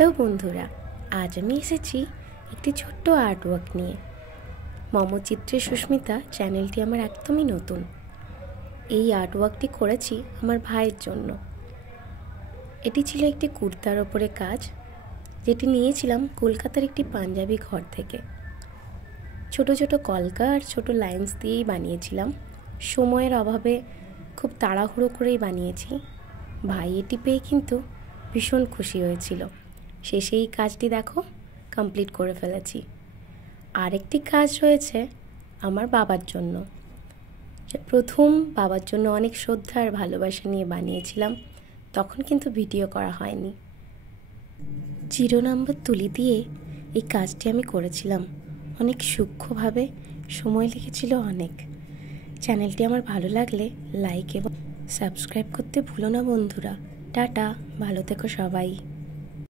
Hello বন্ধুরা, আজ আমি এসেছি একটি ছোট্ট আর্টওয়ার্ক নিয়ে। মমচিত্রে সুস্মিতা চ্যানেলটি আমার একদমই নতুন। এই আর্টওয়ার্কটি করেছি আমার ভাইয়ের জন্য। এটি ছিল একটি কুর্তার ওপরে কাজ, যেটি নিয়েছিলাম কলকাতার একটি পাঞ্জাবি ঘর থেকে। ছোট ছোট কলকা আর ছোট লাইন্স দিয়েই বানিয়েছিলাম। সময়ের অভাবে খুব তাড়াহুড়ো করেই বানিয়েছি। ভাই এটি পেয়ে কিন্তু ভীষণ খুশি হয়েছিল। শেষে এই কাজটি দেখো কমপ্লিট করে ফেলেছি। আরেকটি কাজ রয়েছে আমার বাবার জন্য। প্রথম বাবার জন্য অনেক শ্রদ্ধা আর ভালোবাসা নিয়ে বানিয়েছিলাম, তখন কিন্তু ভিডিও করা হয়নি। 0 নম্বর তুলি দিয়ে এই কাজটি আমি করেছিলাম অনেক সূক্ষ্মভাবে, সময় লেগেছিল অনেক। চ্যানেলটি আমার ভালো লাগলে লাইক এবং সাবস্ক্রাইব করতে ভুলো না বন্ধুরা। টাটা, ভালো থেকো সবাই।